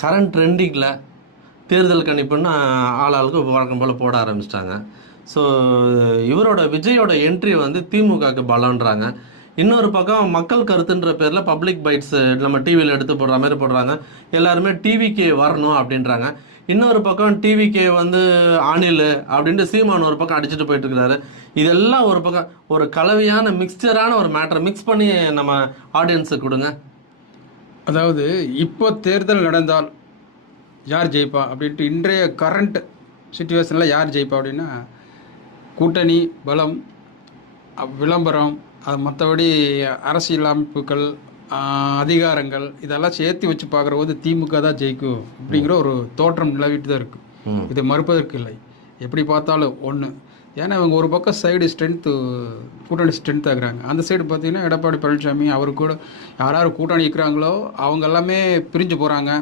Current ட்ரெண்டிங்கில் தேர்தல் கணிப்புன்னு ஆளாளுக்கு வழக்கம் போல் போட ஆரம்பிச்சிட்டாங்க. ஸோ இவரோட விஜயோட என்ட்ரி வந்து திமுகவுக்கு பலன்றாங்க. இன்னொரு பக்கம் மக்கள் கருத்துன்ற பேரில் பப்ளிக் பைட்ஸ் நம்ம டிவியில் எடுத்து போடுற மாதிரி போடுறாங்க. எல்லாருமே டிவிக்கு வரணும் அப்படின்றாங்க. இன்னொரு பக்கம் டிவிக்கு வந்து அணில் அப்படின்ட்டு சீமான் ஒரு பக்கம் அடிச்சுட்டு போயிட்டு இருக்கிறாரு. இதெல்லாம் ஒரு பக்கம் ஒரு கலவையான மிக்சரான ஒரு மேட்டரை மிக்ஸ் பண்ணி நம்ம ஆடியன்ஸுக்கு கொடுங்க. அதாவது இப்போ தேர்தல் நடந்தால் யார் ஜெயிப்பா அப்படின்ட்டு இன்றைய கரண்ட் சுச்சுவேஷனில் யார் ஜெயிப்பா அப்படின்னா கூட்டணி பலம், விளம்பரம், அது மற்றபடி அரசியல் அமைப்புகள், அதிகாரங்கள் இதெல்லாம் சேர்த்து வச்சு பார்க்குற போது திமுக தான் ஜெயிக்கும் அப்படிங்கிற ஒரு தோற்றம் நிலவிட்டு தான் இருக்குது. இது மறுப்பதற்கு இல்லை. எப்படி பார்த்தாலும் ஒன்று. ஏன்னா இவங்க ஒரு பக்கம் சைடு ஸ்ட்ரென்த்து கூட்டணி ஸ்ட்ரென்த் ஆகுறாங்க. அந்த சைடு பார்த்தீங்கன்னா எடப்பாடி பழனிசாமி அவர் கூட யார் கூட்டணி இருக்கிறாங்களோ அவங்க எல்லாமே பிரிஞ்சு போகிறாங்க.